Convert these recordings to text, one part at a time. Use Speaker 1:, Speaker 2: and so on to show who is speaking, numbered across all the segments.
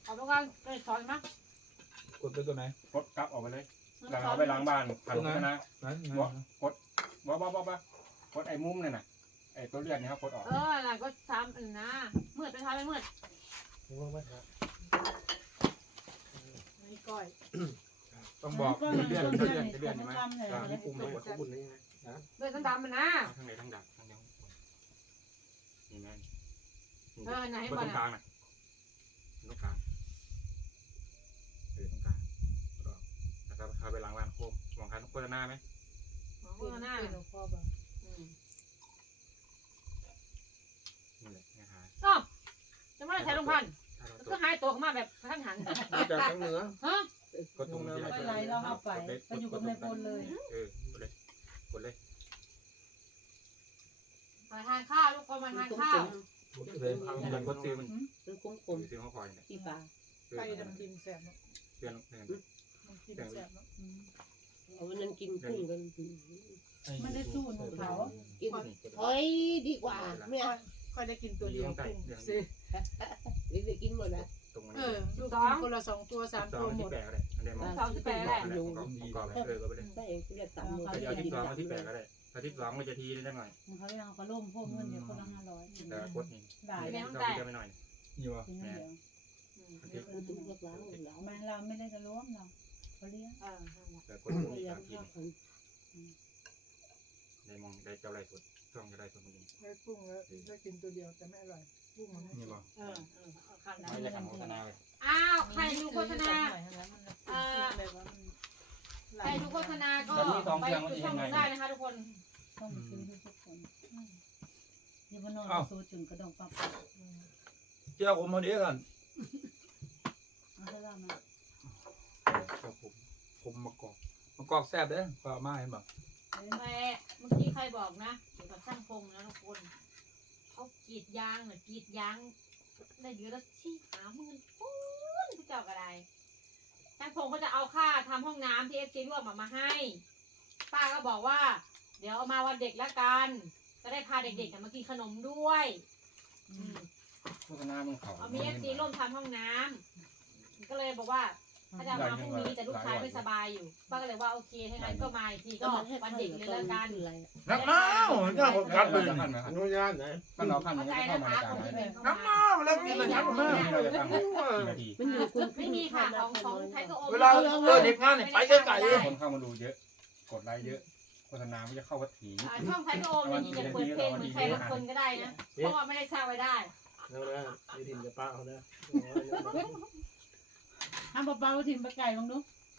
Speaker 1: เอาตรงกลางไปสอนมั้ย
Speaker 2: กดไปตัวไหน
Speaker 3: กดกลับออกไปเลยแล้วเอาไปล้างบ้านขันนะ
Speaker 2: นั้น
Speaker 3: กดบ่กดไอ้มุมนั่นน่ะไอ้ตัวเลือดนี่ครับกดออก
Speaker 1: น่ะก็ซ้ำอันนะมืดไปท้ายไปมืดนี่ก้อย
Speaker 2: ต้องบอกเลื่อนใช่ไหม
Speaker 4: นี่ปุ่มไหนเขาบุญนี่ไง
Speaker 1: เลือดดำมันนะ
Speaker 3: ทั้งในทั้งดักทั้งยังนี่แม่
Speaker 1: ไหน
Speaker 3: บน
Speaker 1: บ่
Speaker 3: ตรงกลางน่ะตรงกลางตรงกลางแล้วก็พาไปล้างบ้านโคมมองคันโฆษณาไหม
Speaker 1: เบื้องหน้า
Speaker 3: นี่แหละนะฮะ
Speaker 1: อ้าวจะไม่ได้ใช้ลงพันก็หายตัวเข้ามาแบบท่านหัน
Speaker 4: มาจากทางเหนือ
Speaker 1: ฮะ
Speaker 3: กดตรงนี้
Speaker 5: ไม่ไรเราเอาไปไปอยู่กับนายพลเลย
Speaker 3: กดเลย
Speaker 1: มาทานข้าวทุกคนมาทานข้าว
Speaker 2: เลย
Speaker 3: มันกดซื้อมัน
Speaker 5: มันคม
Speaker 3: ซื้อเขาคอยเนี่ย
Speaker 5: ๆที่ปลา
Speaker 3: ไก่ดำกินแซ่บเพื่อน
Speaker 5: เอาวันนั้นกินกุ้งกัน
Speaker 6: ไม่ได้สู้หนูเขา
Speaker 5: กินเฮ้ยดีกว่าเนี่ย
Speaker 6: ค่อยได้กินตัวเดียวกุ้ง
Speaker 5: เด็กกินหมดแล้ว
Speaker 3: ตรงนี้
Speaker 6: ลูกคนละ2 ตัว 3 ตัวหม
Speaker 3: ที่
Speaker 6: ด
Speaker 3: แปลก็ได้อันนี้มัน
Speaker 1: 28
Speaker 3: ก
Speaker 1: แหละ
Speaker 3: รอบไปเลยก็ไปเลย
Speaker 5: ใช่เรียกต่ำ
Speaker 3: เอาที่2ที่แปลก็ได้เอาที่2มันจะทีได้หน่อย
Speaker 6: เขาเรียกเขาล่มพวกเงินเดี๋ยวคนละ500
Speaker 3: แต่กดนี่
Speaker 6: หลาย
Speaker 3: เราจะไม่หน่อย
Speaker 2: นี่วะ
Speaker 6: กินเดียว
Speaker 5: กูถึงเรียกล้างแล้ว
Speaker 6: แม่เราไม่ได้จะล้มเราเขาเลี้ยง
Speaker 3: แต่กด
Speaker 5: เรีย
Speaker 3: ตาก มที
Speaker 5: ข้าวคน
Speaker 3: ได้มองได้เจ้าไรสดช่องจะได้สดมัน
Speaker 7: ได้กุ้งแล้วได้กินตัวเดียวแต่ไม่อร่อยกุ้งมันไม่
Speaker 2: นี่วะ
Speaker 3: ไม่ได้ขันโฆษณาเลย
Speaker 1: อ้าวใครดูโฆษณาใครดูโฆษณาก็ไปดูช่องได้นะคะทุกคน
Speaker 6: ต้องไปซื้อให้ทุกคนอย่ามานอนโซจึงกระดองปั๊บ
Speaker 2: เจ้าผมมาเดียวกัน
Speaker 6: เอาซะแล้วนะ
Speaker 2: ผมมะกอกแซ่บเด้อปลาไม้บอก
Speaker 1: แม่เมื่อกี้ใครบอกนะเกี่ยวกับช่างพงนะทุกคนเขากรีดยางเหรอกรีดยางได้เดือนละ40,000พูนพี่เจ้าก็ได้ช่างพงเขาจะเอาค่าทำห้องน้ำที่เอฟซีร่วมมาให้ป้าก็บอกว่า เดี๋ยวเอามาวันเด็กละกันจะได้พาเด็กๆมากินขนมด้วย
Speaker 3: โฆษณามึงเขา
Speaker 1: เอามีเอฟซีร่วมทำห้องน้ำก็เลยบอกว่าถ้าจะมาพรุ่งนี้แต่ลูกชายไม่สบายอยู่ป้าก็เลยว่าโอเคถ้างั้นก็มาอีกทีก็วันเด็กเลยละกัน
Speaker 2: น้ำอ้าวน้ำผมกัดเลย
Speaker 4: อนุญาตไหน
Speaker 3: ก็เราพัน
Speaker 1: เข้าใจ
Speaker 3: เข้า
Speaker 1: นะ
Speaker 3: มา
Speaker 1: คะ
Speaker 3: กา
Speaker 1: คน
Speaker 3: ร
Speaker 1: ที่เป็น
Speaker 2: น้ำอ้าวแล้วกินเลยน้ำมา
Speaker 3: เราจะตั้งนาที
Speaker 5: มันอยู่คุณ
Speaker 1: ไม่มีค่ะของไทยก็โอ
Speaker 2: เวลาเด็กงานเนี่ยไปไกล
Speaker 3: คนเข้ามาดูเยอะกดไลค์เยอะโฆษณาไม่จะเข้าวัดถี
Speaker 1: ช่องไทยก็โอมอย่างนี้จะเปิดเพลงเหมือนใครบางคนก็ได้นะเพราะว่าไม่ได้สร้างไว้ได้
Speaker 4: แล้วนะมีถิ่นจะป้าเขานะ
Speaker 6: ห้ามเบาๆถิ่นไปไก่ลงดู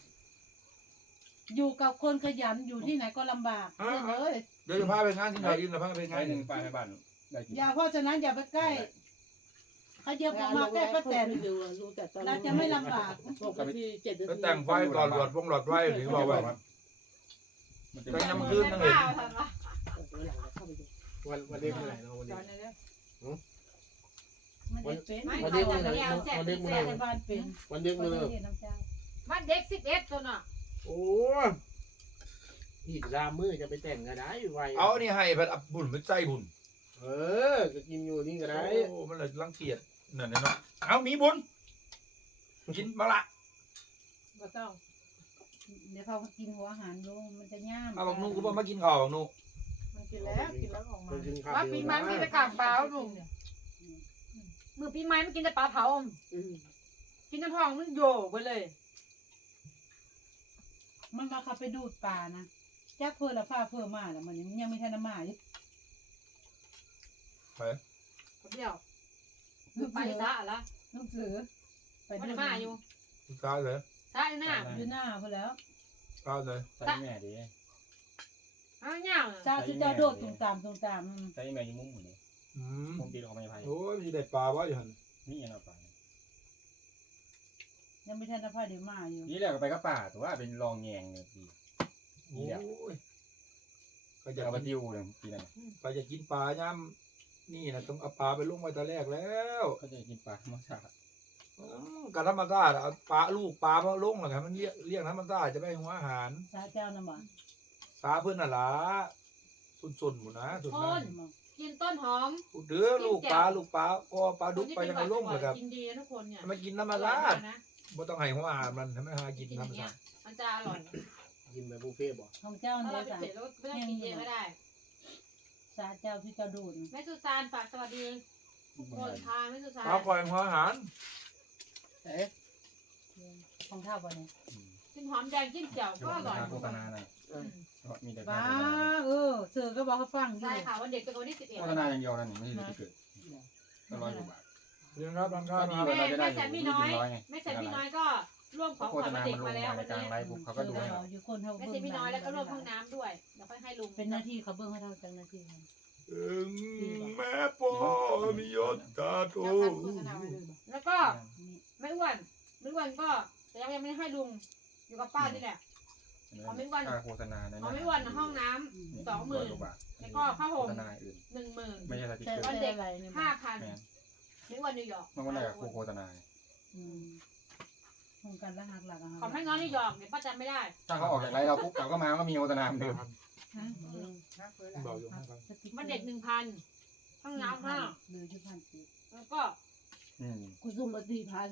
Speaker 6: อยู่กับคนขยันอยู่ที่ไหนก็ลำบากเลย
Speaker 2: ๆเดี๋ยวจะพาไปงานที่ไหนอินหรือพาไป
Speaker 3: ใช้
Speaker 2: งาน
Speaker 3: หนึ่งไปในบ้านได้กี่
Speaker 6: อย่าเพราะฉะนั้นอย่าไปใกล้เขาเยอะออกมาใกล้ป้าแตน
Speaker 5: รู้แต่ตอน
Speaker 6: เราจะไม่ลำบาก
Speaker 5: ปกติ7 นา
Speaker 2: ก็
Speaker 5: ที
Speaker 2: แต่งไฟหลอดวงหลอดไฟหรือว่าแบบ
Speaker 3: มันจะ
Speaker 2: แต่งน้ำคืนนั่นเอง
Speaker 4: วันเด็กเมื่อไหร่เนาะวัน
Speaker 7: จ
Speaker 4: เด็
Speaker 7: อก นนี้เนี่ย
Speaker 6: มันเป็น
Speaker 1: ไม่
Speaker 4: วัน
Speaker 1: ใคร
Speaker 4: เด็ก
Speaker 1: จะ
Speaker 4: เมื่อไหร่
Speaker 1: เลี้ยงแจก
Speaker 4: วันเด็กเมื่อ
Speaker 1: แจ
Speaker 4: ไหร่
Speaker 1: ก
Speaker 6: บ้านเป็น
Speaker 4: วันเด็ก
Speaker 6: ค
Speaker 4: เมื่
Speaker 6: น
Speaker 4: อไหร่
Speaker 6: เห็นน้ำเจ้า
Speaker 1: บ้านเด็ก11ตัวน่ะ
Speaker 4: โอ้อีก3 มื้อจะไปแต่งก็ได้ไว
Speaker 2: เอานี่ให้แบบบุญเป็นใจบุญ
Speaker 4: ก็กินอยู่นี่ก็ได้
Speaker 2: โอ้มันเลยรังเกียจนั่นเนาะเอามีบุญกินบ้าละ
Speaker 6: ก็ต้องเดี๋ยวเขากินหัวอาหารลงมันจะย่าม
Speaker 2: เอาบักนูกูบอกมากินข้าวบักนู
Speaker 7: มันกินแล้วกินแล้วออกมา
Speaker 4: กินข้าว
Speaker 1: ว่าปีใหม่มีแต่กากเปล่าลุงมือปีใหม่ไม่กินแต่ปลาเผากินแต่ท้องมันโยกไปเลย
Speaker 6: มันมาเขาไปดูดปลานะแจ๊กเพื่อละฟ้าเพื่อมาแล้วมันยังไม่ทันมาอยู่
Speaker 1: เดี๋ยวไปซะละ
Speaker 6: ลูกเสือไป
Speaker 1: มัน
Speaker 6: ดู
Speaker 1: มาอยู่
Speaker 2: กาเลย
Speaker 1: ซะหน้า
Speaker 6: อยู่หน้าเพื่อแล้ว
Speaker 2: กาเลย
Speaker 3: ใช้แม่ดี
Speaker 1: อ้าวเนี่ย
Speaker 6: เจ้าที่เจ้าโดดตุ่มตาม
Speaker 3: ใช้แม่ยิ่งมุ้งเหมือนนี้มุ้งตีออกมาไพ่
Speaker 2: โอ้ยมีได้ปลาวะอยู่หัน
Speaker 3: นี่ยังเอาไป
Speaker 6: ยังไม่ทันพาเดี๋ยวมาอยู่
Speaker 3: นี่แหละไปก็ป่าแต่ว่าเป็นรองแยงเนี่ยปี
Speaker 2: โอ้ยก็จะ
Speaker 3: เอาไป
Speaker 2: กิน
Speaker 3: ดิวเลยปีนั้น
Speaker 2: ก็จะกินปลาย่ำนี่นะต้องเอาปลาไปลงไว้แต่แรกแล้ว
Speaker 3: เขาจะกินปลามาสา
Speaker 2: กับธรรมชาติเอาปลาลูกปลามาลงหรอกครับมันเรียกธรรมชาติจะไม่หัวอาหาร
Speaker 6: สาเจ้านะบ่
Speaker 2: สาเพื่อนน่ะล่ะสุนๆหมดนะสุน
Speaker 1: ค
Speaker 2: นะ
Speaker 1: น กิกินต้นหอม
Speaker 2: เด้อลูกปลาก็ปลาดุกไปยังไงลงเลยครับ
Speaker 1: กินดีนะทุกคนเนี่ย
Speaker 2: มันกินธรรมชาติ
Speaker 1: นะ
Speaker 2: บ่ต้องให้หัวอาหารมันทำไมหากิน
Speaker 1: กิน
Speaker 2: ธ
Speaker 1: อ
Speaker 2: รรม
Speaker 1: ย่างเงี้
Speaker 2: ชาย ติ
Speaker 1: มันจะอร่อย
Speaker 4: กินแบบบุฟเฟ่ต์บ่
Speaker 6: ของเจ้า
Speaker 1: ถ้า
Speaker 6: เนี่
Speaker 1: เรา
Speaker 6: ย
Speaker 1: ไป
Speaker 6: จ้ะ
Speaker 1: เผ็ดแล้วไม่ต้องกินเยอะก็ได้
Speaker 6: สาเจ้าที่เจ้าดูด
Speaker 1: แม่สุซานฝากสวัสดีทุกคนค่ะแม่สุซาน
Speaker 2: ปลาคอยหัวอาหาร
Speaker 5: เอ๊ะ
Speaker 6: ของเท่าบ่เนี่ย
Speaker 1: กินหอมแดงจิ้มแจ่วก็อร่อย
Speaker 3: โฆษณาน่ะมีแต่
Speaker 6: บ้า
Speaker 3: โฆษณา
Speaker 6: เสือก็บอกเขาฟัง
Speaker 1: ใช่ค่ะวันเด็กเป็นวันที่11
Speaker 3: โฆษณาอย่างเดียวนั่นนี่ไม่ใช่ที่เกิดก็100 กว่าบาท
Speaker 2: เรียนครับร้านค้า
Speaker 3: ก็ดี
Speaker 2: ครับ
Speaker 3: กว่าเราจะได้
Speaker 1: แม่แสนพี่น้อยแม่แสนพี่น้อยก็ร่วมของ
Speaker 3: โฆ
Speaker 1: ขวั
Speaker 3: ษ
Speaker 1: ญวั
Speaker 3: ณาน
Speaker 1: เด็ก
Speaker 3: มันล
Speaker 1: มางแล้ว
Speaker 3: ใน
Speaker 1: วัน
Speaker 3: กลาง
Speaker 1: นี้
Speaker 3: ไลฟ์ปุ๊บเขาก็ดูให้เรา
Speaker 6: อยู่คนเท่า
Speaker 1: แม่แสนพี่น้อยแล้วก็ร่วมห้องน้ำด้วยเดี๋ยวค่อยให้ลุง
Speaker 6: เป็นหน้าที่เขาเบิ่งให้เท่าจังหน้าที่
Speaker 2: แม่พ่อมียศตาโต
Speaker 1: แล้วก็ไม่อ้วนก็แต่ยังไม่ให้ลุงอยู่กับป้านี่แหละ
Speaker 3: ค่าโฆษณาใน
Speaker 1: หอมไม่อ้วนห้องน้ำ 20,000
Speaker 3: กว่าบาท
Speaker 1: แล้วก็ผ้าห่
Speaker 3: โฆ
Speaker 1: ม
Speaker 3: ษณาอื่น
Speaker 1: 10,000
Speaker 3: ไม่ใช่สติ๊ก
Speaker 6: แต่
Speaker 3: เกอร์
Speaker 1: วันเด็ก
Speaker 6: อะไรเนี่ย
Speaker 1: 5,000
Speaker 3: แมน
Speaker 1: ไม่อ้วนนิวยอร์ก
Speaker 3: มันก็ได้กับโฆษณา
Speaker 6: โครงการละหักหลัก
Speaker 1: ของแม่น้อยนิวยอร์กเดี๋ยวป้าจำไม่ได้
Speaker 3: ถ้าเขาออกจากไลฟ์เราปุ๊บเราก็มาก็มีโฆษณาเหมือนเดิม
Speaker 2: เบาอยู่นะครับ
Speaker 1: วันเด็ก 1,000 ห้องน้ำ5
Speaker 6: เหลืออยู่1,000
Speaker 1: แล้วก็
Speaker 5: กูซุ่มมา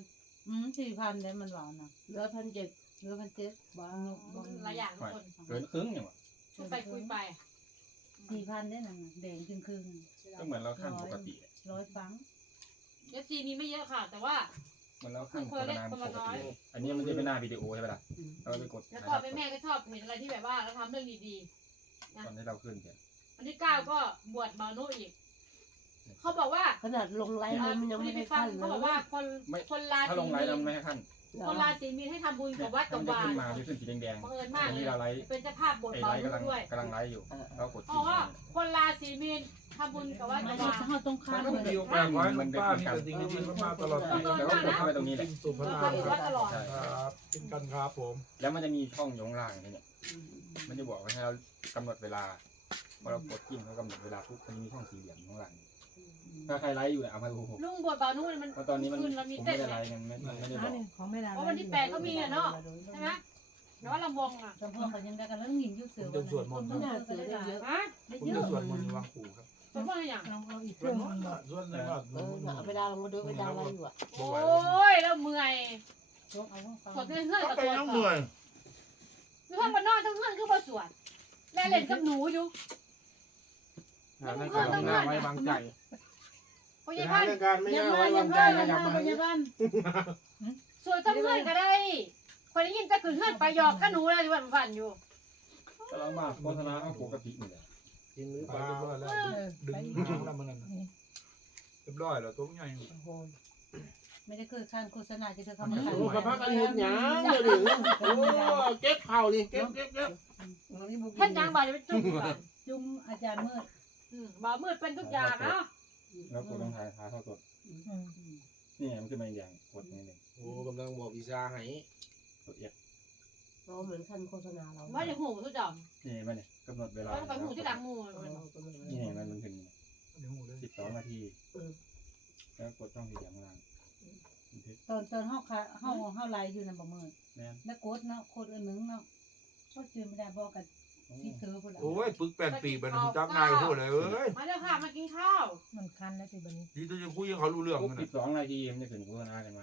Speaker 6: 4,000แล้วมันหวานนะ
Speaker 5: เหลือ1,700
Speaker 6: เหลือ1,700บ้า
Speaker 1: หลายอย่างทุกคน
Speaker 3: เกินครึ่งอย่างวะ
Speaker 1: คุยไปคุยไป
Speaker 6: 4,000ได้นั่นน่ะแดงครึ่ง
Speaker 3: ก็เหมือนเราขั้นปกติ
Speaker 6: 100ฟัง
Speaker 1: เอฟซีมีไม่เยอะค่ะ แต่ว่า
Speaker 3: เหมือนเราขั้นโฆษณาปกติอันนี้มันจะเป็นหน้าวิดีโอใช่ไหมล่ะเราไปกด
Speaker 1: แล้วก็แม่ก็ชอบเห็นอะไรที่แบบว่าเราทำเรื่องดี
Speaker 3: ตอนที่เราขึ้นเนี่ย
Speaker 1: ๆวันที่9ก็บวชบานุอีกเขาบอกว่า
Speaker 5: ขนาดลงไลน์มันยัง
Speaker 1: ไม่
Speaker 5: ไม่
Speaker 1: ได้ไป
Speaker 5: ได้
Speaker 1: ฟั
Speaker 5: ขั้
Speaker 1: ง
Speaker 5: น
Speaker 1: เขาบอกว่าคนรา
Speaker 3: ถ้า
Speaker 1: ศี
Speaker 3: ลงไล
Speaker 1: มี
Speaker 3: ฟ์เรา
Speaker 1: น
Speaker 3: ไม่ให้ขั้น
Speaker 1: คนราศีมีนให้ทำบุญกับวัด
Speaker 3: มั
Speaker 1: กับ
Speaker 3: นจะ
Speaker 1: วา
Speaker 3: ขึ้นมาจะขึ้นสีแดง
Speaker 1: บังเอิญ
Speaker 3: ๆ
Speaker 1: มาก
Speaker 3: อัน
Speaker 1: เล
Speaker 3: นี้
Speaker 1: ย
Speaker 3: เราไลฟ์
Speaker 1: เป็นเจ้าภาพบวช
Speaker 3: ไอ้
Speaker 1: บา
Speaker 3: ไลฟ์
Speaker 1: นุ
Speaker 3: กำลัง
Speaker 1: ด้วย
Speaker 3: ไลฟ์อยู่เรากด
Speaker 1: เพราะว่าคนราศีมีนทำบุญกับวัด
Speaker 6: มั
Speaker 1: กัน บ
Speaker 6: ก็
Speaker 1: วา
Speaker 6: เฮาต้องข้า
Speaker 2: มัน
Speaker 6: ม
Speaker 2: ก็
Speaker 6: เล
Speaker 2: มี
Speaker 6: ย
Speaker 2: โอกาสขอให้คุณป้ามีแต่สิ่งดีๆมาตลอดปี
Speaker 3: แล้วก็กดเข้าไปตรงนี้แหละ
Speaker 2: สุภาพ
Speaker 1: เราอยู่วัดตลอด
Speaker 3: ใช่
Speaker 2: ครับเป็นกันครับผม
Speaker 3: แล้วมันจะมีช่องอยู่ข้างล่างเนี่ยมันจะบอกว่าให้เรากำหนดเวลาพอเรากดจิ้มเขากำหนดเวลาปุ๊บมันจะมีช่องสี่เหลี่ยมข้างล่างถ้าใครไลฟ์อยู่เนี่ยเอามาดูผม
Speaker 1: ลุงบวชบานุมัน
Speaker 3: เพราะตอนนี้มัน
Speaker 1: คืนเรามี
Speaker 3: ผม
Speaker 1: เต้
Speaker 3: ไม่
Speaker 1: น
Speaker 3: ได้
Speaker 1: ไหม
Speaker 3: ไลฟ์กันไม่ได้บอก
Speaker 6: ของไม่ได้
Speaker 1: เพราะวันที่8ก็มีอะเนาะใช่ไหมแต่ว่าลำวงอ่ะ
Speaker 6: สมพงษ์เขายังได้กันแล้วหญิงอยู่เสือ
Speaker 2: ผมจะสวดมนต์ครับ
Speaker 6: เสือได้เยอะ
Speaker 1: ฮะ
Speaker 2: ผมจะสวดมนต์ในวังปู่ครับ
Speaker 1: สมมติอะไรอย่าง
Speaker 6: เอาอีก
Speaker 2: ส
Speaker 6: เรื่
Speaker 2: ว
Speaker 6: อ
Speaker 2: ด
Speaker 6: ง
Speaker 2: มนต์สวดอะไรก็
Speaker 5: เวลาเรามาดูเวลาเราอยู่อ่ะ
Speaker 1: โอ้ยแล้วเมื่อย
Speaker 6: ยกเอาฟัง
Speaker 1: สวดเพื่อนกับ
Speaker 2: ไป
Speaker 1: ตัว
Speaker 2: ยังเหนื่อย
Speaker 1: เพื่อนบ้านนอกทั้งเพื่อนคือมาสวดแล้วเล่นกับหนูอยู่
Speaker 4: ในการทำงานไว้วางใจ
Speaker 1: พยาบาล
Speaker 4: ในการไม่
Speaker 6: อย่า
Speaker 4: น่า
Speaker 6: มา
Speaker 4: ไว้
Speaker 6: อย่าว
Speaker 4: างใจ
Speaker 6: มาอย่า
Speaker 4: นะครับ
Speaker 6: มาอย่ามา
Speaker 1: สวดทั้งเพื่อนก็ได้คนได้ยินแต่ขืนเพื่อนไปหยอกกับหนูอะไรวันฝันอยู่
Speaker 3: กำลังมาโฆษณาเขาปกตินี่แหละ
Speaker 4: จริงหรือ
Speaker 2: ไป
Speaker 4: เปล่า
Speaker 2: เรียบร้อยแล้วดึงหางแล้วมันนั่นเรียบร้อยแล้วตัวใหญ่
Speaker 6: ไม่ได้เคยขั้นโฆษณาจะเธอเข้า
Speaker 4: โอ้
Speaker 6: มา
Speaker 4: กระพักกันเห็นหยังเดี๋ยวดิโอ้เก็บเข่าดิเก็บ
Speaker 1: แค่นางบาดเป็นจุกก่อน
Speaker 6: จุ่มอาจารย์มืด
Speaker 1: บ่าวมืดเป็นทุกอย่างเนาะ
Speaker 3: แล้วกดต้องถ่ายเท่าสดนี่มันขึ้นมาอย่างกดนี่เลย
Speaker 4: โอ้กำลังบอกอีซาให้
Speaker 3: กดเอียด
Speaker 5: เราเหมือนขั้นโฆษณาเรา
Speaker 1: ว่าจะหูทุกจอม
Speaker 3: นี่มันเนี่ยกำหนดเวลา
Speaker 1: แล้วก็หูที่หลังงู
Speaker 3: นี่มันถึง
Speaker 2: ในหูเลย
Speaker 3: 12 นาทีแล้วกดช่องสี่เหลี่ยมข้างล่าง
Speaker 6: ตอนเฮาไลฟ์อยู่นั่นบ่มืด
Speaker 3: แม่น
Speaker 6: แล้วโคตรเนาะโคตรอันนึงเนาะก็จือไม่ได้บอกกันที่เธอพุ่น
Speaker 2: โอ้ยปึกแปดปีเป็นจับง่ายพูดเลยเอ้ย
Speaker 1: มาเร็วค่ะมากินข้าว
Speaker 6: มันคันแล้วสิบัดนี้
Speaker 2: ที่จะคุยกับเขารู้เรื่อง
Speaker 3: ปุ๊บ
Speaker 2: กัน
Speaker 3: 12 นาทีมันจะขึ้นโฆษณากันไหม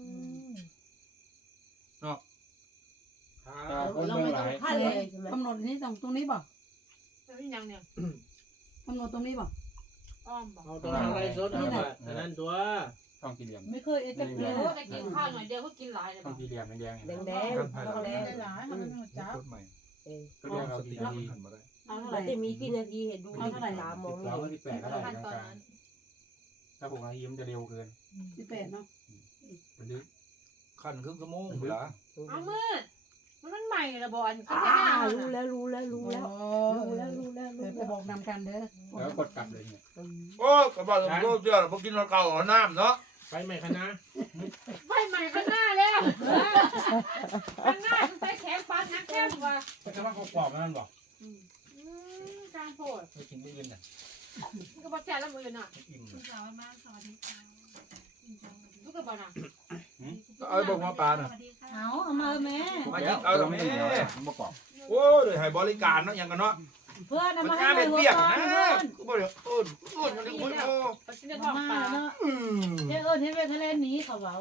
Speaker 2: เนาะ
Speaker 3: คน
Speaker 5: เรา
Speaker 3: เมือง
Speaker 5: ไม่
Speaker 3: ห
Speaker 5: ต้อ
Speaker 3: ลาง ย
Speaker 5: ขั้นเลยใช่ไหม
Speaker 8: กำหนดนี้ตรงนี้ป่ะ
Speaker 1: แล้วนี่ยังเนี่ย
Speaker 8: กำหนดตรงนี้ป่ะ
Speaker 1: อ้อมบอก
Speaker 4: เอาตัวอะไรสดเอาแบบนั้นตัว
Speaker 3: ช่องสี่เหลี่ยม
Speaker 6: ไม่เคยเอจะ
Speaker 1: เดี๋ยวจะกินข้าวหน่อยเดียวก็กินหลายเลย
Speaker 3: ช่องสี่เหลี่ยมแดงๆ
Speaker 5: แดง
Speaker 3: เ
Speaker 5: แดง
Speaker 6: เราแลหลายมันจับ
Speaker 2: กดใหม่
Speaker 3: ขาเรียกเรา
Speaker 2: ส
Speaker 3: กี่
Speaker 2: ติ
Speaker 3: นาที
Speaker 2: หันมาได้
Speaker 1: เอาเท่าไห
Speaker 5: เรา
Speaker 1: ร่
Speaker 5: จะมีกี่นาทีเห็นดูที่ตามมอง
Speaker 3: 12ก็18ก็ได้
Speaker 1: ขั้น
Speaker 3: ก
Speaker 1: ตอน
Speaker 3: ลาง
Speaker 1: นั้น
Speaker 3: ๆถ้า6 นาทีมันจะเร็วเกิน
Speaker 8: 18เนาะ
Speaker 3: มันลึก
Speaker 2: ขั้นครึ่งชั่วโมงเวลา
Speaker 1: เอามืดมันใหม่ละบอลเขา
Speaker 5: อ่า
Speaker 1: จะ
Speaker 5: รู้แล้วรู้แล้วรู้แล้วรู้แล้วรู้แล้ว
Speaker 8: เดี๋ยวไปบอกนำกันเด้อ
Speaker 3: แล้วกดกลับเลยเนี่ย
Speaker 2: โอ้กระบะผมก็เจอพอกินเราเก่าน้ำเนาะ
Speaker 4: ไปไหมคณะ
Speaker 1: ไฟใหม่ข้างหน้าแล้วข้างหน้าต้องใช้แขนฟันนักแค่กว่า
Speaker 3: แต่ว่าเขากรอบมันบอก
Speaker 1: กลางโพด
Speaker 3: ไม่กินไม่อื่นน่ะ
Speaker 1: ก็บอกแซ่แล้วมือน่ะ
Speaker 3: อิ่ม
Speaker 1: คุณสาวบ้านสวัสดีค่ะลูกกระบอกน่ะ
Speaker 2: เอาบอกมาปลาน่ะ
Speaker 6: เอามาแม่
Speaker 2: มายิงเอาตรงนี้
Speaker 3: มันประกอบ
Speaker 2: โอ้ยให้บริการเนาะยังกันเนาะ
Speaker 6: เพื่อนเอา
Speaker 2: มัน
Speaker 6: มาให้
Speaker 2: กล้า
Speaker 6: หน่
Speaker 2: เป็
Speaker 6: อย
Speaker 2: น
Speaker 6: หัว
Speaker 2: เปียก
Speaker 6: ก่อน
Speaker 2: นะ
Speaker 6: เพื่อน
Speaker 2: กูบอกเดี๋ยวอ้นมันถึงคนโอ้
Speaker 1: ปลาซินเดอร์ทองปลา
Speaker 6: เนาะ
Speaker 2: อืม
Speaker 6: เจ้าเอิญให้เวททะเลหนีเขาเว้า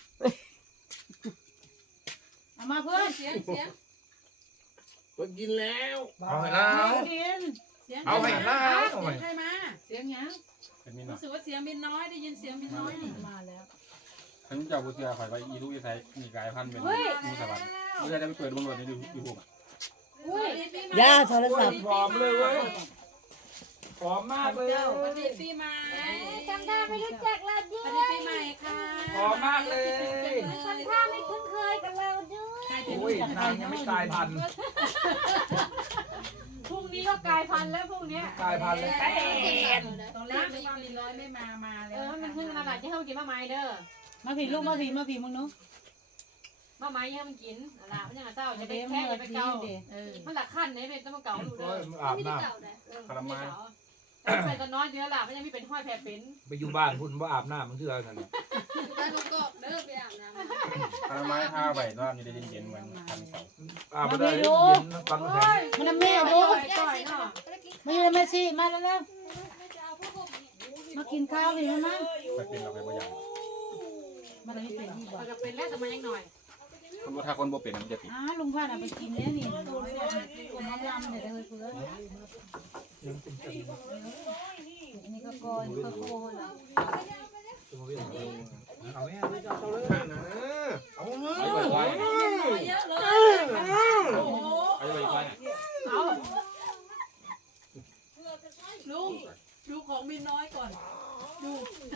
Speaker 6: เอามาเพื่อนเสียง
Speaker 4: ก็กินแล้ว
Speaker 2: เอาให้แล้ว
Speaker 6: กิน
Speaker 2: เอาให้แล้วเอาให้
Speaker 6: ใครมาเสียงยัง
Speaker 3: เป็นมินเนาะ
Speaker 6: รู้สึกว่าเสียงมินน้อยได้ยินเสียงมินน้อยนี่มาแล้ว
Speaker 3: ฉันเจ้าบุเสียข่อยไปอีลูกอีไทยมีกายพันธุ์เป็นมูสวัสดิ์มูจะได้ไปเปิดบนรถในยูทูบอ่ะ
Speaker 1: อุ้ย
Speaker 5: ย่าโทรศัพท์
Speaker 2: ผอมเลยเว้ยผอมมากเลย
Speaker 6: วันนี้ปีใหม่
Speaker 1: จำได้ไม่รู้จักเราด้ว
Speaker 6: วัน
Speaker 1: ย
Speaker 6: นี้ปีใหม่ค่ะ
Speaker 2: ผอมมากเลย
Speaker 1: ทำท่าไม่คุ้นเคยกับเราด้วย
Speaker 2: โอ้ยนางยังไม่กลายพันธุ์
Speaker 1: พรุ่งนี้ก็กลายพันธุ์แล้วพรุ่งนี้
Speaker 2: กลายพันธุ์เลย
Speaker 6: ตอนแรกนึกว่ามินน้อยไม่มาแล้ว
Speaker 1: มันเพิ่งขนาดที่เขากินมะไม้เด้อ
Speaker 6: มาผีลูกมาผีมึงเนาะ
Speaker 1: มะไม้ให้มันกินอะไรมันยังเจ้าจะไปแค่จะไปเกามันหลักขั้นเนี่ยเป็นต้องมาเกาดู
Speaker 2: โอ้
Speaker 1: เด้อย
Speaker 2: อาบน้
Speaker 1: ไปตอนน้อยเดือนละมันยังไม่เป็นห้อยแผลเป็น
Speaker 2: ำไปอยู่บ้านพุ่นว่าอาบน้ำมันคืออะไรกันเนี่ย
Speaker 3: ทำไมห้าใบว่ามีได้เย็นๆเหมือนพันเก่า
Speaker 2: อาบไม่ได้เย็นปังแข็ง
Speaker 6: มันน้ำแม่
Speaker 1: โอ้
Speaker 6: ลูก
Speaker 1: ยก่อยเนาะ
Speaker 6: มาอยู่แม่ชีมาแล้วมากินข้าวดิมา
Speaker 3: ไปเป็นเราไปบ่อย่าง
Speaker 6: มาเลยเป็นที่บ่
Speaker 1: มันจะเป็นแล้วแต่มันยังหน่อย
Speaker 3: คนบ่ถ้าคนบ่เป็นมันจะติด
Speaker 6: ลุงพาน่ะไปกินเนี่ยนี่คนน้ำลำเดี๋ยวเลยเพื่อนอันนี้ก็กอยก็โคนอ่ะ
Speaker 2: เอาแม่เลยเอาเลยเอามือ
Speaker 3: ไอ้ใบไว้
Speaker 6: เยอะเลย
Speaker 3: ไอ้ใบไว้
Speaker 1: เอา
Speaker 6: ลุงดูของมินน้อยก่อนดู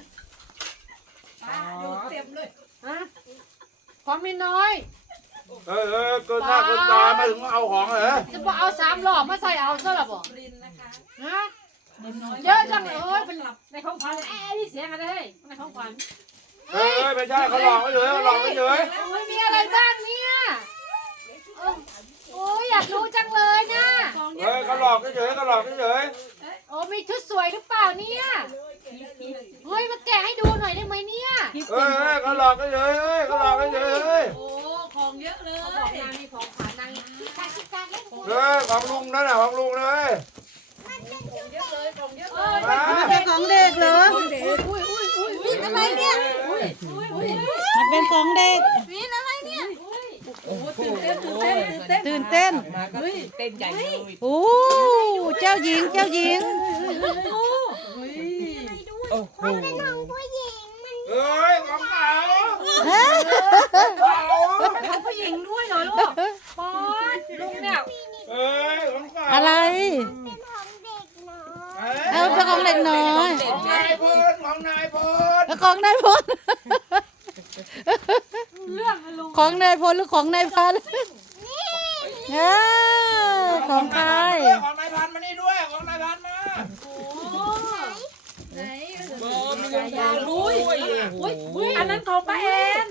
Speaker 6: ดูเต็มเลย
Speaker 1: ฮะของมีน้อย
Speaker 2: เกินหน้าเกินตามาถึงเอาของเหรอ
Speaker 1: จะบอกเอา3 หลอดมาใส่เอาซะหรอบอก
Speaker 6: รินนะคะ
Speaker 1: ฮะ
Speaker 6: มินน้อย
Speaker 1: เยอะจังเลยโอ้ยเป็นในของขวัญนี่เสียงอะไรเฮ้ยในของขวัญ
Speaker 2: ไม่ใช่เขาหลอกไม่เฉยเขาหลอกไม่เฉย
Speaker 1: โอ้ยมีอะไรบ้างเนี่ยโอ้ยอยากรู้จังเลยนะ
Speaker 2: เขาหลอกเฉยเขาหลอกเฉย
Speaker 1: โอ้มีชุดสวยหรือเปล่าเนี่ยเฮ้ยมาแกะให้ดูหน่อยได้ไหมเนี่ย
Speaker 2: เขาหลอกเฉยเขาหลอกเฉย
Speaker 6: โอ้ของเยอะเลย
Speaker 1: เขาบอกนางมีของขวัญนางการคิดการเล่นของ
Speaker 2: ของลุงนั่นน่ะของลุงเลย
Speaker 6: เยอะเลยของเยอะเลย
Speaker 8: มันเป็นของเด็กเหรอ
Speaker 1: อะไรเนี่ย
Speaker 8: มันเป็นของเด็ก
Speaker 6: โอ้ตื่นเต้นตื่นเต้น
Speaker 8: ตื่นเต้น
Speaker 5: เต้นใหญ่เลย
Speaker 8: โอ้เจ้าหญิงเจ้าหญิง
Speaker 5: โอ้โห
Speaker 2: ของเขา
Speaker 1: ของผู้หญิงด้วยเหรอลูกปอนลุงเนี่ย
Speaker 2: ของเขา
Speaker 8: อะไรเอาเป็นของเด็กน้อย
Speaker 2: ของนายพลของนายพล
Speaker 8: แล้วของนายพล
Speaker 1: เรื่องมันลุง
Speaker 8: ของนายพลหรือของนายพันของใคร
Speaker 2: ของนายพันมานี่ด้วยของนายพันมา
Speaker 1: อุ้ยอันนั้นของป้าแอน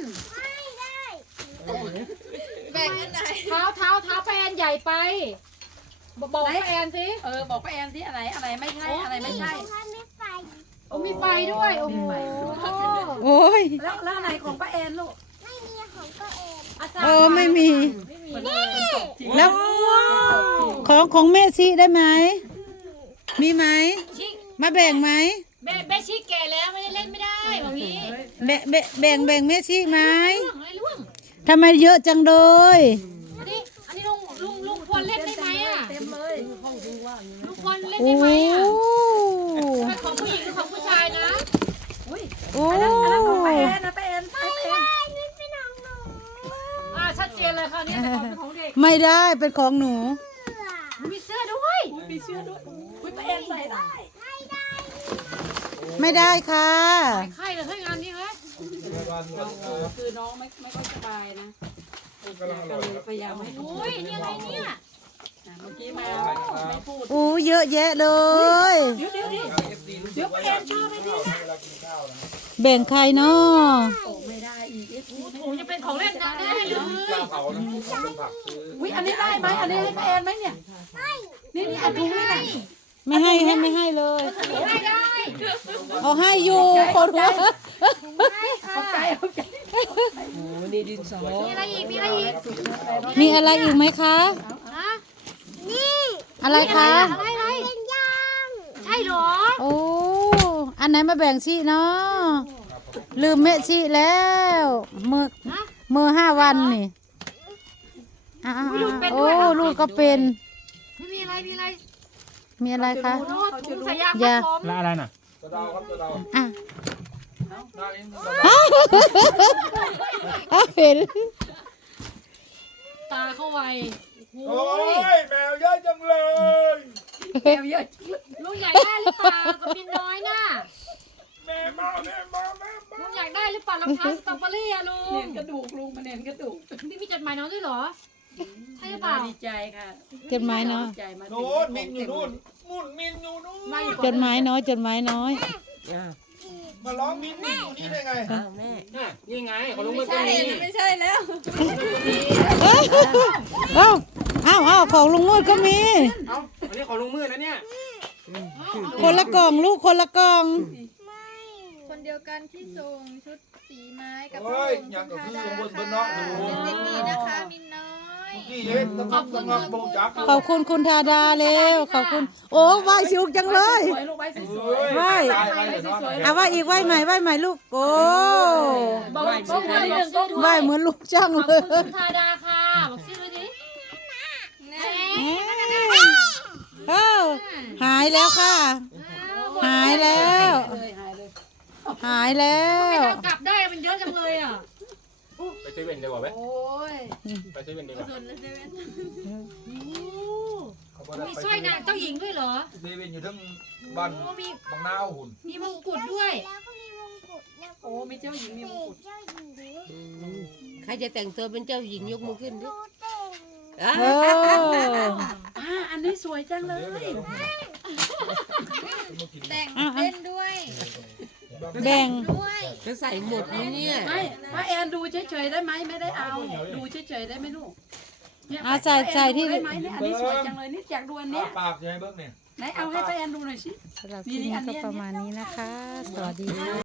Speaker 1: เท้าป้าแอนใหญ่ไปบอกป้าแอนสิ
Speaker 6: บอกป้าแอนที่อะไรอะไรไม่ใช่อะไรไม่ใช่
Speaker 1: โอ้มีไฟด้วยโอ้โห
Speaker 8: โอ้ย
Speaker 6: แล้วอะไรของป้าแอนลูก
Speaker 8: ไม่มี
Speaker 1: ไม่มี
Speaker 8: แล้วของแม่ชีได้ไหมมีไหม
Speaker 1: ชิค
Speaker 8: มาแบ่งไหม
Speaker 1: แม่ชิคแก่แล้วไม่ได้เล่นไม่ได้แบบนี้
Speaker 8: แบ่งแม่ชีไหม
Speaker 1: ล่วง
Speaker 8: ทำไมเยอะจังเลย
Speaker 1: อันนี้ลุงพลเล่นได้ไหมอ่ะ
Speaker 6: เต็มเลย
Speaker 1: ลุงพลเล่น
Speaker 8: โอ้
Speaker 1: ได้ไหมอ่ะเป็นของผู้หญิงหรือของผู้ชายนะ
Speaker 8: โอ้
Speaker 6: อันนั้นของป้าแอนนะป้าแอนป้าแอน
Speaker 1: ชัดเจนเลยคราวนี้เป็นของเด็ก
Speaker 8: ไม่ได้เป็นของหนู
Speaker 1: มีเสื้อด้วย
Speaker 6: มีเชื่อด้วยอุ้ยป้าแอนใส่ได้
Speaker 8: ไม่ได้ค่ะ
Speaker 1: ไข่เลยให้งานนี้ไหม
Speaker 6: คือน้องไม่ค่อยสบายนะก็เลยพยายามให้
Speaker 1: อุ้ยนี่อะไรเนี่ย
Speaker 6: เมื่อกี้มาไม่พูด
Speaker 8: โอ้เยอะแยะเลย
Speaker 6: เดี๋ยวป้าแอนชอบไหมเนี่ย
Speaker 8: แบ่งใครเนาะ
Speaker 6: โอ้ไม่ได้อีก
Speaker 1: ถุงจะเป็นของเล่นนะได้เลย
Speaker 2: เจ้าเขานะเป็นผักซื้อ
Speaker 6: อุ้ยอันนี้ได้ไหมอันนี้ให้ป้าแอนไหมเนี่ยนี่เอาถุงนี่แหละ
Speaker 8: ไม่ให้เลย
Speaker 1: ไม่ได้
Speaker 8: เอาให้อยู่คนหัว
Speaker 6: เอาใจ
Speaker 5: โอ้นี่ดินสอ
Speaker 1: มีอะไรอีกมีอะไรอีก
Speaker 8: มีอะไรอีกไหมคะ
Speaker 1: ฮะ
Speaker 8: อะไรคะ
Speaker 1: อะไรใช่เหรอ
Speaker 8: โอ้อันไหนมาแบ่งชีเนาะลืมแม่ชีแล้วมือ5 วันนี่อ่าโอ้ลูกก็เป็น
Speaker 1: ไม่มีอะไรมีอะไร
Speaker 8: มีอะไรคะ
Speaker 1: โอ้ถุงใส่ยาง
Speaker 8: อย่า
Speaker 1: มัดผม
Speaker 3: แล้วอะไรน่ะ
Speaker 2: กระเดาครับกระเดา
Speaker 8: อ่ะ
Speaker 2: หน้าอินกระเดา
Speaker 8: เห็น
Speaker 1: ตาเข้าไว
Speaker 2: โอ้ยแมวเยอะจังเลย
Speaker 6: แมวเยอะ
Speaker 1: ลุงอยากได้หรือเปล่ากับมินน้อยน่ะ
Speaker 2: แม่เมาแม่เมาแม่เมา
Speaker 1: ลุงอยากได้หรือเปล่ารองเท้าสตรอเบอรี่อะลุ
Speaker 6: เนีย
Speaker 1: ง
Speaker 6: นกระดูกลุงมาเนียนกระดูก
Speaker 1: พี่มีจดหมายน้องด้วยเหรอใช่หรือเปล่า
Speaker 6: ดีใจค่ะ
Speaker 8: จดหมายน้อย
Speaker 6: ดีใจมา
Speaker 2: โน่นมินอยู่นู่นมุ่นมินอยู่นู่น
Speaker 1: ไม่
Speaker 8: จดหมายน้อยจดหมายน้อย
Speaker 2: มาร้องมินอยู่นี่ได้ไง
Speaker 5: อ้าวแม่
Speaker 3: นี่ไงของลุงมันก็มี
Speaker 6: ไม่ใช่แล้ว
Speaker 8: เอ้าของลุงนวดก็มี
Speaker 3: เอ้าอันนี้ของลุงมืดนะเนี่ย
Speaker 8: คนละกล่องลูกคนละกล่อง
Speaker 9: คนเดียวกันที่ส่งชุดสีไม้กับ
Speaker 2: โอ้ยยังก็คือของบนบนเนาะดู
Speaker 9: เป็นเด็กดีนะคะมินน้อย
Speaker 2: นี่เฮ็ดต้องต้องรับโบจัก
Speaker 8: ขอบคุณคุณธาดาเร็วขอบคุณ โอ้ไหว้ชิวจังเลย
Speaker 6: สวยลูกใบสวย
Speaker 8: ไหว้ เอาไหว้อีกไหว้ใหม่ลูกโอ้
Speaker 1: บอกบอกมือหนึ่งก็
Speaker 8: ไหว้เหมือนลูกจ้าง
Speaker 1: ขอบ
Speaker 8: เล
Speaker 1: คุณ
Speaker 8: ย
Speaker 1: คุณธาดาค่ะบอกชื่อเลยดิ
Speaker 8: เอ้าหายแล้วค่ะ หายแล้ว
Speaker 6: เลยหายเลย
Speaker 8: หายแล้ว
Speaker 1: เอากลับได้มันเยอะจังเลยอ่ะ
Speaker 3: ไปเซเว่นดีกว่าไหม
Speaker 6: โอ้ย
Speaker 3: ไปเซเว่นดีกว่า
Speaker 1: มีสร้อยนางเจ้าหญิงด้วยเหรอ
Speaker 2: เซเว่นอยู่ทั้งบ้าน
Speaker 1: โอ้มี
Speaker 2: บางนาวหุ่น
Speaker 1: มีมงกุฎด้วย
Speaker 6: โอ้มีเจ้าหญิงมีมงกุฎ
Speaker 5: ใครจะแต่งตัวเป็นเจ้าหญิงยกมือขึ้นดิ
Speaker 8: โอ้
Speaker 6: อันนี้สวยจังเลย
Speaker 9: แต่งเล่นด้วย
Speaker 8: แบ่ง
Speaker 9: ด้วย
Speaker 5: จะใส่หมดไหมเนี่ย
Speaker 6: ไม่ว่าแอนดูเฉยๆได้ไหมไม่ได้เอา ดูเฉยๆได้ไหมลูกเนี่ย
Speaker 8: ใส่ที่
Speaker 6: ได้ไหมเนี่ยอันนี้สวยจังเลยนี่อยากดูอันเนี้ย
Speaker 2: ปากใช่ไหมเบิ้งเนี่ย
Speaker 6: ไหนเอาให้ป้าแอนดูหน่อยสิ
Speaker 8: สำหรับคลิปนี้ก็ประมาณนี้นะคะ สวัสดีค่ะ